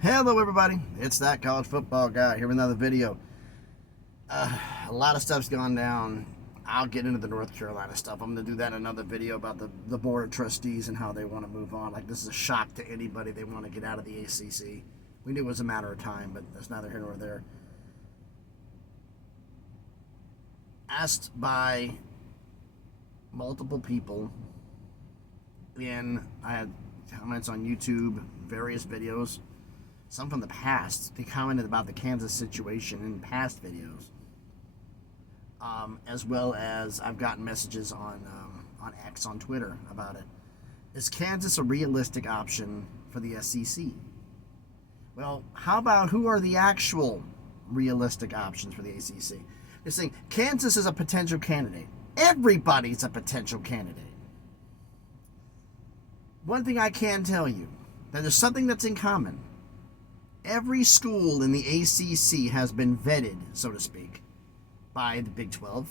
Hello everybody, it's that college football guy here with another video. A lot of stuff's gone down. I'll get into the North Carolina stuff. I'm going to do that in another video about the board of trustees and how they want to move on. Like, this is a shock to anybody. They want to get out of the ACC. We knew it was a matter of time, but that's neither here nor there. Asked by multiple people, and I had comments on YouTube, various videos, some from the past. They commented about the Kansas situation in past videos, as well as I've gotten messages on X, on Twitter, about it. Is Kansas a realistic option for the SEC? Well, how about who are the actual realistic options for the ACC? They're saying Kansas is a potential candidate. Everybody's a potential candidate. One thing I can tell you, that there's something that's in common. Every school in the ACC has been vetted, so to speak, by the Big 12,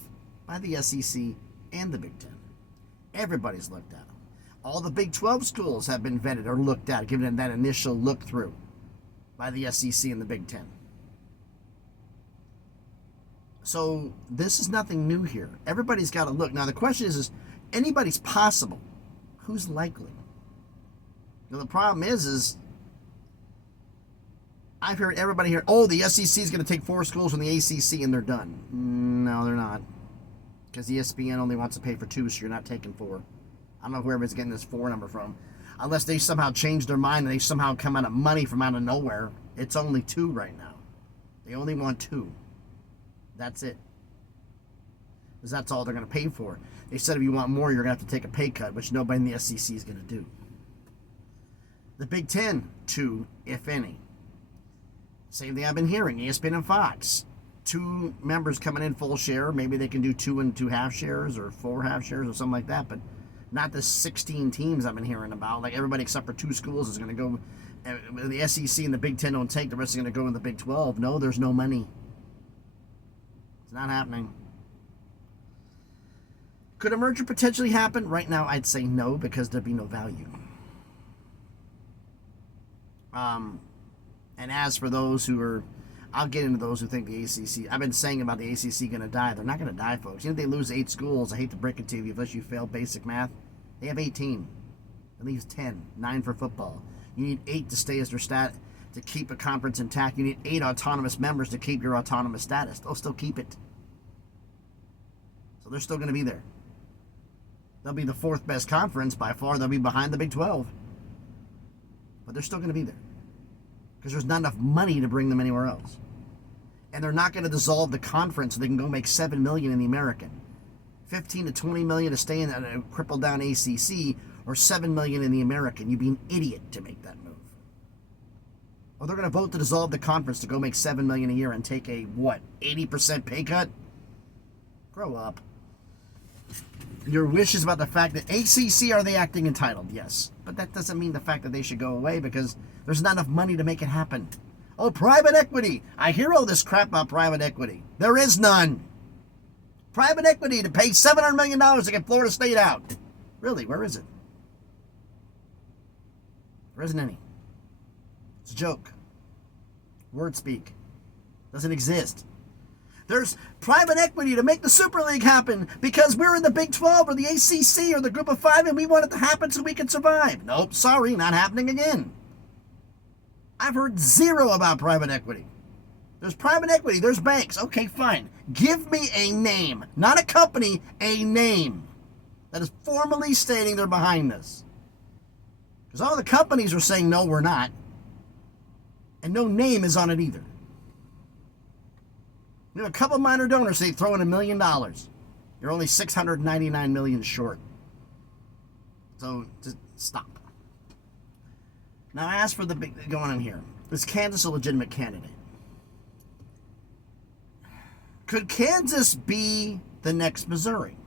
by the SEC, and the Big 10. Everybody's looked at them. All the Big 12 schools have been vetted or looked at, given that initial look through by the SEC and the Big 10. So this is nothing new here. Everybody's got to look. Now the question is anybody's possible. Who's likely? Now the problem is I've heard everybody here, oh, the SEC is going to take 4 schools from the ACC and they're done. No, they're not. Because ESPN only wants to pay for 2, so you're not taking 4. I don't know where everybody's getting this 4 number from. Unless they somehow change their mind and they somehow come out of money from out of nowhere. It's only 2 right now. They only want 2. That's it. Because that's all they're going to pay for. They said if you want more, you're going to have to take a pay cut, which nobody in the SEC is going to do. The Big 10, 2, if any. Same thing I've been hearing, ESPN and Fox. 2 members coming in full share. Maybe they can do 2 and 2 half shares or 4 half shares or something like that. But not the 16 teams I've been hearing about. Like everybody except for 2 schools is going to go. The SEC and the Big 10 don't take. The rest is going to go in the Big 12. No, there's no money. It's not happening. Could a merger potentially happen? Right now, I'd say no, because there'd be no value. And as for those who are, I'll get into those who think the ACC, I've been saying about the ACC going to die. They're not going to die, folks. You know, they lose 8 schools. I hate to break it to you, unless you fail basic math. They have 18. At least 10. 9 for football. You need 8 to stay as their stat, to keep a conference intact. You need 8 autonomous members to keep your autonomous status. They'll still keep it. So they're still going to be there. They'll be the 4th best conference by far. They'll be behind the Big 12. But they're still going to be there. Because there's not enough money to bring them anywhere else. And they're not going to dissolve the conference so they can go make $7 million in the American. $15 to $20 million to stay in a crippled down ACC, or $7 million in the American. You'd be an idiot to make that move. Or they're going to vote to dissolve the conference to go make $7 million a year and take a, what, 80% pay cut? Grow up. Your wish is about the fact that ACC, are they acting entitled? Yes. But that doesn't mean the fact that they should go away, because there's not enough money to make it happen. Oh, private equity. I hear all this crap about private equity. There is none. Private equity to pay $700 million to get Florida State out. Really, where is it? There isn't any. It's a joke. Word speak. Doesn't exist. There's private equity to make the Super League happen because we're in the Big 12 or the ACC or the Group of 5 and we want it to happen so we can survive. Nope, sorry, not happening again. I've heard 0 about private equity. There's private equity, there's banks. Okay, fine. Give me a name, not a company, a name that is formally stating they're behind this. Because all the companies are saying, no, we're not. And no name is on it either. You know, a couple minor donors say throw in $1 million. You're only $699 million short. So just stop. Now, as for the big going on here, is Kansas a legitimate candidate? Could Kansas be the next Missouri?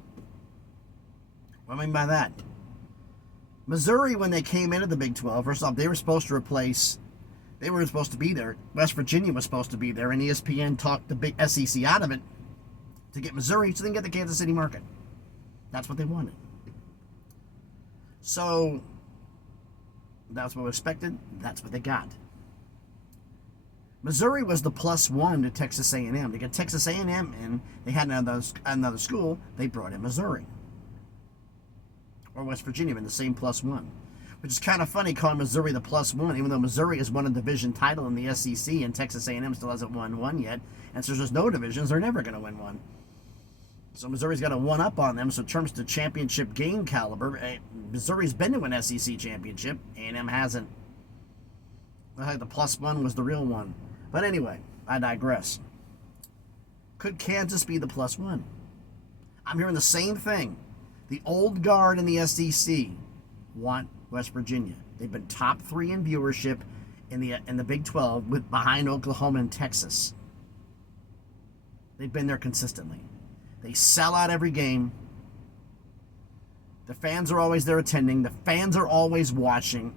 What do I mean by that? Missouri, when they came into the Big 12, first off, they were supposed to replace. They were supposed to be there. West Virginia was supposed to be there, and ESPN talked the big SEC out of it to get Missouri so they can get the Kansas City market. That's what they wanted. So that's what was expected. That's what they got. Missouri was the +1 to Texas A&M. To get Texas A&M in, they had another school. They brought in Missouri or West Virginia in the same +1, which is kind of funny calling Missouri the +1, even though Missouri has won a division title in the SEC and Texas A&M still hasn't won one yet. And since there's no divisions, they're never going to win one. So Missouri's got a one-up on them. So in terms of championship game caliber, Missouri's been to an SEC championship. A&M hasn't. I think the +1 was the real one. But anyway, I digress. Could Kansas be the +1? I'm hearing the same thing. The old guard in the SEC want West Virginia. They've been top 3 in viewership in the Big 12, with behind Oklahoma and Texas. They've been there consistently. They sell out every game. The fans are always there attending. The fans are always watching.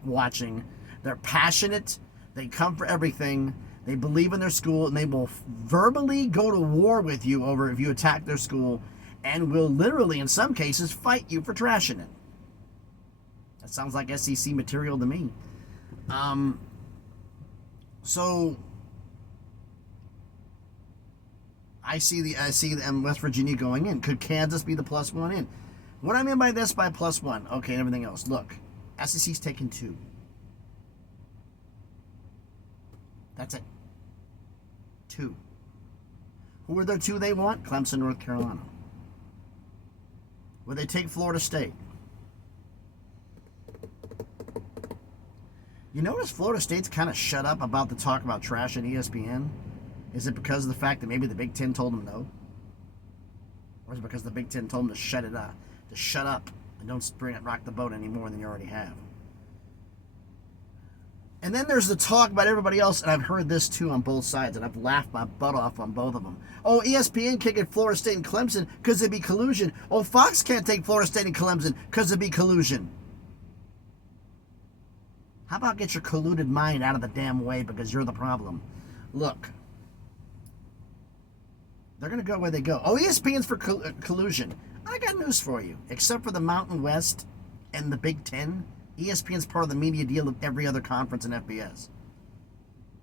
They're passionate. They come for everything. They believe in their school, and they will verbally go to war with you over if you attack their school, and will literally, in some cases, fight you for trashing it. That sounds like SEC material to me. So I see West Virginia going in. Could Kansas be the +1 in? What I mean by this by +1, okay, and everything else. Look, SEC's taken 2. That's it. 2. Who are their 2 they want? Clemson, North Carolina. Would they take Florida State? You notice Florida State's kind of shut up about the talk about trash at ESPN? Is it because of the fact that maybe the Big Ten told them no? Or is it because the Big Ten told them to shut up and don't rock the boat any more than you already have? And then there's the talk about everybody else, and I've heard this too on both sides, and I've laughed my butt off on both of them. Oh, ESPN can't get Florida State and Clemson because it'd be collusion. Oh, Fox can't take Florida State and Clemson because it'd be collusion. How about get your colluded mind out of the damn way because you're the problem? Look, they're going to go where they go. Oh, ESPN's for collusion. I got news for you. Except for the Mountain West and the Big Ten, ESPN's part of the media deal of every other conference in FBS.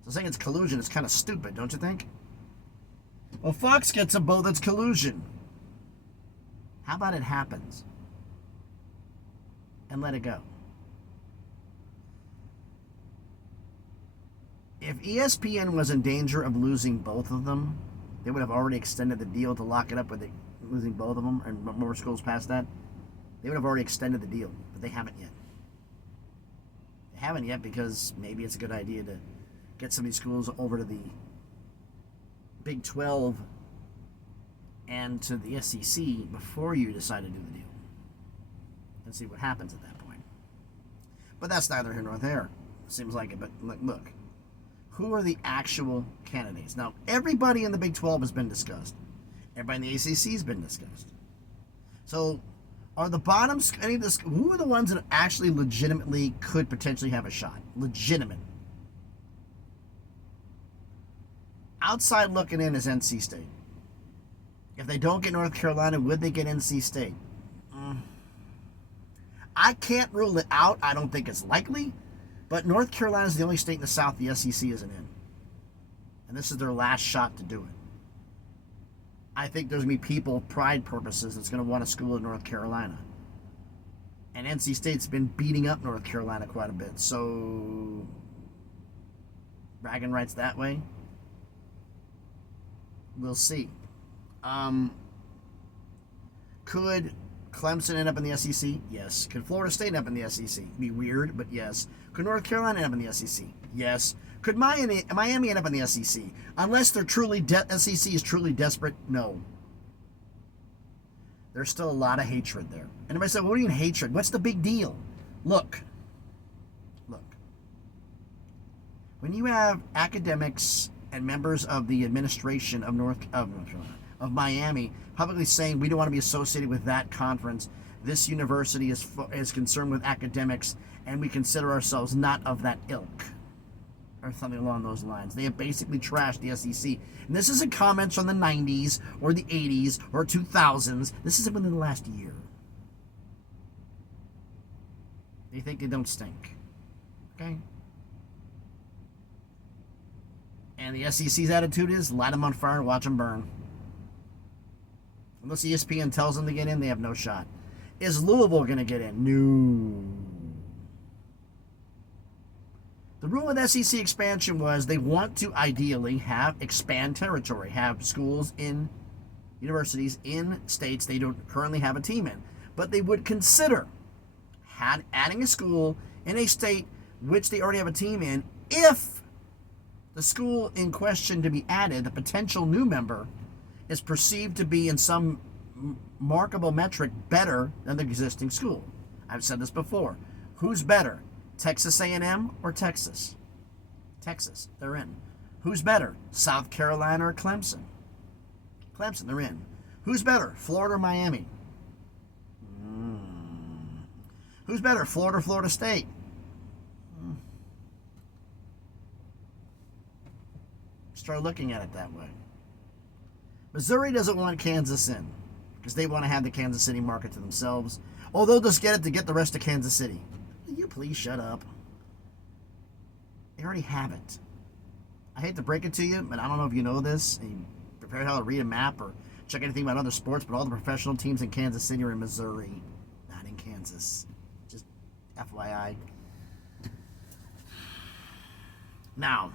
So saying it's collusion is kind of stupid, don't you think? Well, Fox gets them both. It's collusion. How about it happens? And let it go. If ESPN was in danger of losing both of them, they would have already extended the deal to lock it up with losing both of them, and more schools past that. They would have already extended the deal, but they haven't yet. They haven't yet because maybe it's a good idea to get some of these schools over to the Big 12 and to the SEC before you decide to do the deal and see what happens at that point. But that's neither here nor there. Seems like it, but look. Who are the actual candidates? Now, everybody in the Big 12 has been discussed. Everybody in the ACC has been discussed. So, are the bottoms, who are the ones that actually legitimately could potentially have a shot? Legitimate. Outside looking in is NC State. If they don't get North Carolina, would they get NC State? I can't rule it out. I don't think it's likely. But North Carolina is the only state in the South the SEC isn't in. And this is their last shot to do it. I think there's going to be people, pride purposes, that's going to want a school in North Carolina. And NC State's been beating up North Carolina quite a bit. So, bragging rights that way? We'll see. Could Clemson end up in the SEC? Yes. Could Florida State end up in the SEC? Be weird, but yes. Could North Carolina end up in the SEC? Yes. Could Miami end up in the SEC? Unless they're truly SEC is truly desperate, no. There's still a lot of hatred there. And everybody said, what do you mean hatred? What's the big deal? Look. When you have academics and members of the administration of Miami publicly saying we don't want to be associated with that conference, this university is concerned with academics, and we consider ourselves not of that ilk, or something along those lines. They have basically trashed the SEC. And this isn't comments from the 90s or the 80s or 2000s. This is within the last year. They think they don't stink. Okay? And the SEC's attitude is light them on fire and watch them burn. Unless ESPN tells them to get in, they have no shot. Is Louisville going to get in? No. The rule with SEC expansion was they want to ideally expand territory, have schools in universities in states they don't currently have a team in. But they would consider adding a school in a state which they already have a team in if the school in question to be added, the potential new member, is perceived to be in some markable metric better than the existing school. I've said this before. Who's better, Texas A&M or Texas? Texas, they're in. Who's better, South Carolina or Clemson? Clemson, they're in. Who's better, Florida or Miami? Who's better, Florida or Florida State? Start looking at it that way. Missouri doesn't want Kansas in because they want to have the Kansas City market to themselves. Oh, they'll just get it to get the rest of Kansas City. Will you please shut up? They already have it. I hate to break it to you, but I don't know if you know this. And you prepare how to read a map or check anything about other sports, but all the professional teams in Kansas City are in Missouri, not in Kansas. Just FYI. Now,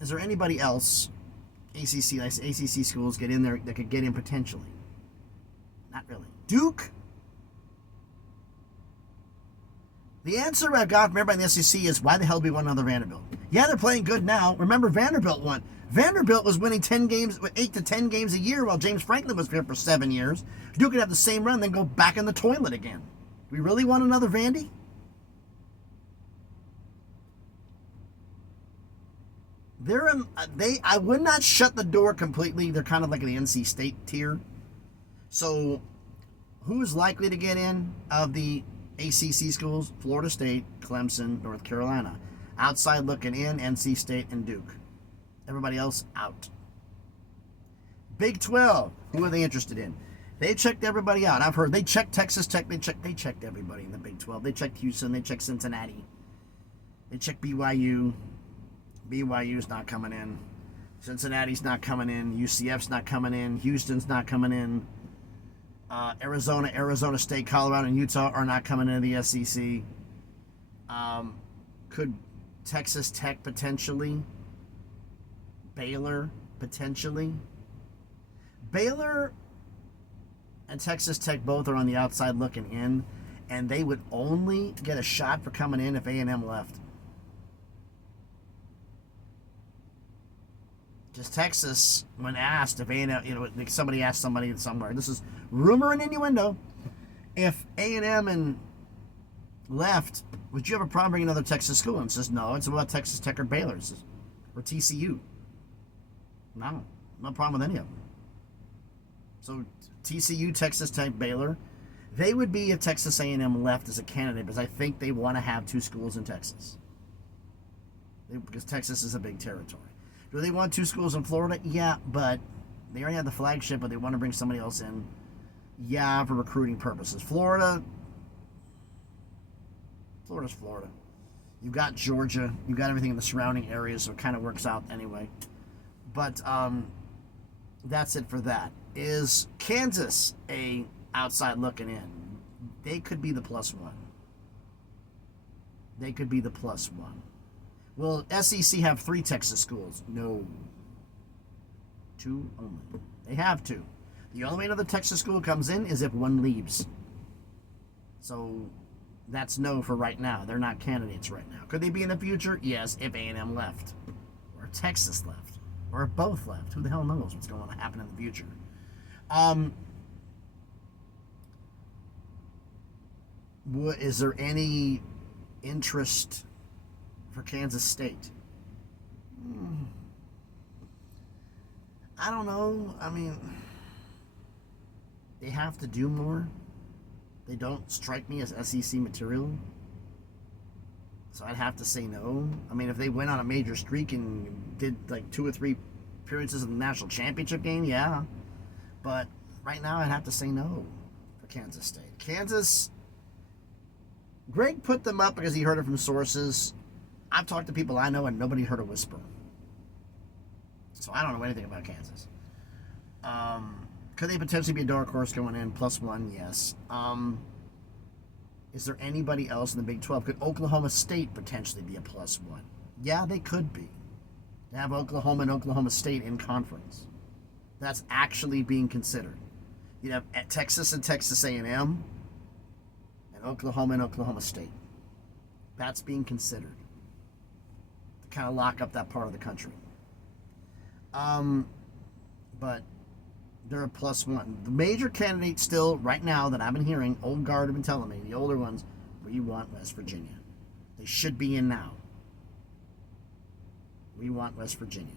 is there anybody else, ACC schools get in there that could get in potentially? Not really. Duke? The answer I've got from everybody in the SEC is, why the hell do we want another Vanderbilt? Yeah, they're playing good now. Remember, Vanderbilt won. Vanderbilt was winning 8 to 10 games a year while James Franklin was here for 7 years. Duke could have the same run, then go back in the toilet again. Do we really want another Vandy? I would not shut the door completely. They're kind of like the NC State tier. So, who's likely to get in of the ACC schools? Florida State, Clemson, North Carolina. Outside looking in, NC State and Duke. Everybody else out. Big 12. Who are they interested in? They checked everybody out. I've heard they checked Texas Tech. They checked everybody in the Big 12. They checked Houston. They checked Cincinnati. They checked BYU. BYU's not coming in. Cincinnati's not coming in. UCF's not coming in. Houston's not coming in. Arizona State, Colorado, and Utah are not coming into the SEC. Could Texas Tech potentially? Baylor potentially? Baylor and Texas Tech both are on the outside looking in, and they would only get a shot for coming in if A&M left. Because Texas, when asked if A&M, somebody asked somebody somewhere, this is rumor and innuendo, if A&M and left, would you have a problem bringing another Texas school? And says, no, it's about Texas Tech or Baylor or TCU. No problem with any of them. So TCU, Texas Tech, Baylor, they would be if Texas A&M left as a candidate, because I think they want to have 2 schools in Texas. Because Texas is a big territory. Do they want 2 schools in Florida? Yeah, but they already have the flagship, but they want to bring somebody else in. Yeah, for recruiting purposes. Florida's Florida. You've got Georgia. You've got everything in the surrounding areas, so it kind of works out anyway. But that's it for that. Is Kansas a outside looking in? They could be the +1. They could be the +1. Will SEC have 3 Texas schools? No. 2 only. They have 2. The only way another Texas school comes in is if one leaves. So that's no for right now. They're not candidates right now. Could they be in the future? Yes, if A&M left. Or Texas left. Or if both left. Who the hell knows what's going to happen in the future? Is there any interest for Kansas State? I don't know. I mean, they have to do more. They don't strike me as SEC material. So I'd have to say no. I mean, if they went on a major streak and did like 2 or 3 appearances in the national championship game, yeah. But right now I'd have to say no for Kansas State. Kansas Greg put them up because he heard it from sources. I've talked to people I know and nobody heard a whisper. So I don't know anything about Kansas. Could they potentially be a dark horse going in? +1, yes. Is there anybody else in the Big 12? Could Oklahoma State potentially be a +1? Yeah, they could be. They have Oklahoma and Oklahoma State in conference. That's actually being considered. You have Texas and Texas A&M, and Oklahoma and Oklahoma State. That's being considered to kind of lock up that part of the country. But they're a +1. The major candidates still, right now, that I've been hearing, old guard have been telling me, the older ones, we want West Virginia. They should be in now. We want West Virginia.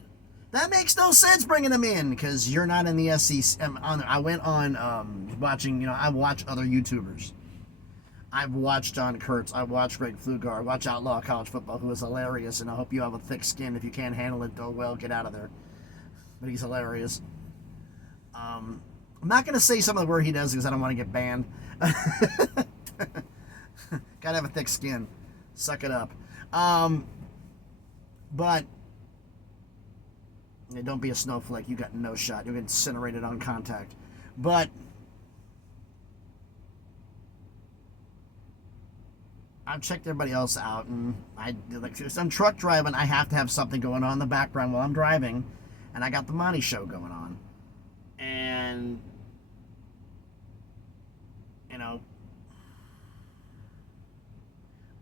That makes no sense bringing them in because you're not in the SEC. I went on watching, I watch other YouTubers. I've watched John Kurtz. I've watched Greg Flugar. I watch Outlaw College Football, who is hilarious, and I hope you have a thick skin. If you can't handle it, oh well, get out of there. But he's hilarious. I'm not going to say some of the word he does because I don't want to get banned. Gotta have a thick skin. Suck it up. But don't be a snowflake. You got no shot. You'll get incinerated on contact. But I've checked everybody else out, and if I'm truck driving, I have to have something going on in the background while I'm driving, and I got the Monty Show going on. And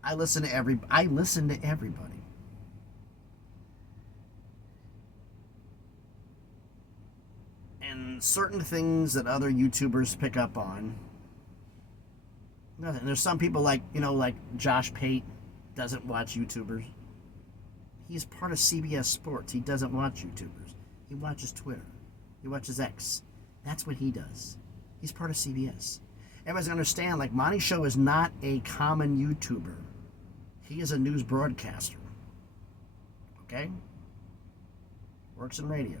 I listen to everybody. And certain things that other YouTubers pick up on. Nothing. There's some people like Josh Pate doesn't watch YouTubers. He's part of CBS Sports. He doesn't watch YouTubers. He watches Twitter. He watches X. That's what he does. He's part of CBS. Everybody's gonna understand, Monty Show is not a common YouTuber. He is a news broadcaster. Okay? Works in radio.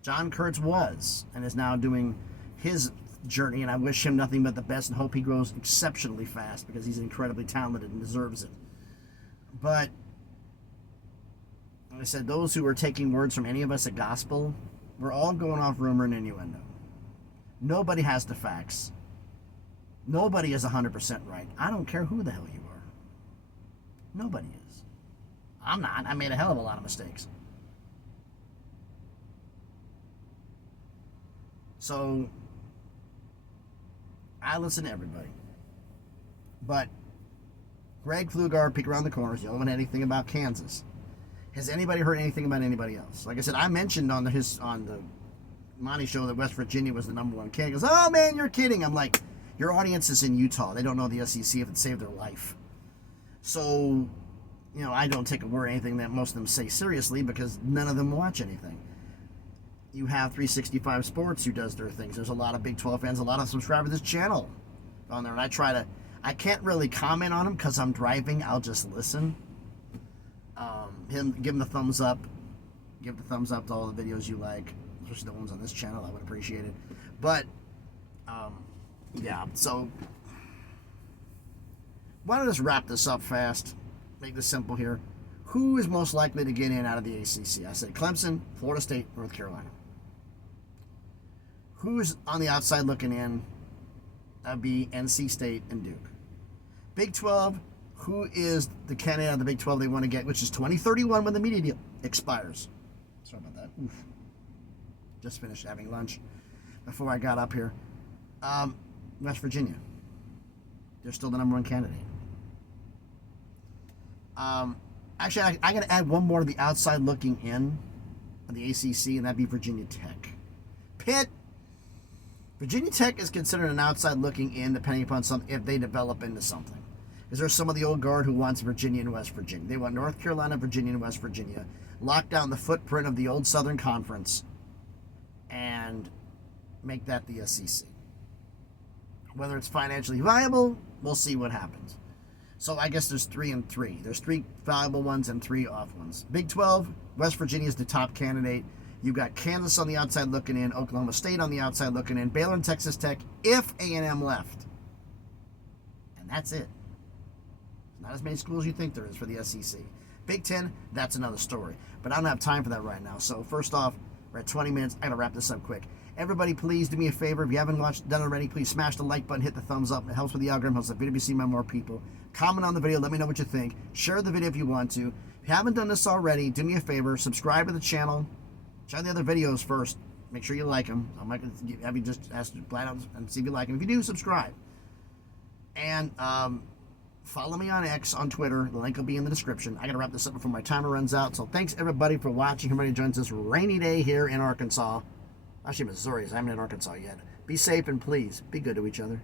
John Kurtz was and is now doing his journey, and I wish him nothing but the best and hope he grows exceptionally fast because he's incredibly talented and deserves it. But like I said, those who are taking words from any of us at gospel, we're all going off rumor and innuendo. Nobody has the facts. Nobody is 100% right. I don't care who the hell you are. Nobody is. I'm not. I made a hell of a lot of mistakes. So I listen to everybody. But Greg Flugar peek around the corners. You don't know anything about Kansas. Has anybody heard anything about anybody else? Like I said, I mentioned on the Monty Show that West Virginia was the #1 candidate. He goes, oh man, you're kidding. I'm like, your audience is in Utah. They don't know the SEC if it saved their life. So, I don't take a word or anything that most of them say seriously because none of them watch anything. You have 365 Sports who does their things. There's a lot of Big 12 fans, a lot of subscribers to this channel on there. And I can't really comment on them because I'm driving. I'll just listen. Give him the thumbs up. Give the thumbs up to all the videos you like, especially the ones on this channel. I would appreciate it. But, yeah, so why don't I just wrap this up fast? Make this simple here. Who is most likely to get in out of the ACC? I said Clemson, Florida State, North Carolina. Who's on the outside looking in? That'd be NC State and Duke. Big 12, who is the candidate out of the Big 12 they want to get, which is 2031 when the media deal expires. Sorry about that. Oof. Just finished having lunch before I got up here. West Virginia. They're still the #1 candidate. Actually, I got to add one more to the outside looking in of the ACC, and that'd be Virginia Tech. Pitt. Virginia Tech is considered an outside looking in, depending upon if they develop into something. Because there's some of the old guard who wants Virginia and West Virginia. They want North Carolina, Virginia, and West Virginia. Lock down the footprint of the old Southern Conference and make that the SEC. Whether it's financially viable, we'll see what happens. So I guess there's 3 and 3. There's 3 valuable ones and 3 off ones. Big 12, West Virginia is the top candidate. You've got Kansas on the outside looking in, Oklahoma State on the outside looking in, Baylor and Texas Tech if A&M left. And that's it. Not as many schools as you think there is for the SEC. Big Ten, that's another story. But I don't have time for that right now. So first off, we're at 20 minutes. I got to wrap this up quick. Everybody, please do me a favor. If you haven't done it already, please smash the like button, hit the thumbs up. It helps with the algorithm, helps the video be seen by more people. Comment on the video. Let me know what you think. Share the video if you want to. If you haven't done this already, do me a favor. Subscribe to the channel. Try the other videos first. Make sure you like them. I'm not going to have you just ask flat out and see if you like them. If you do, subscribe. And follow me on X, on Twitter. The link will be in the description. I got to wrap this up before my timer runs out. So thanks, everybody, for watching. Everybody joins this rainy day here in Arkansas. Actually, Missouri, I haven't in Arkansas yet. Be safe and please be good to each other.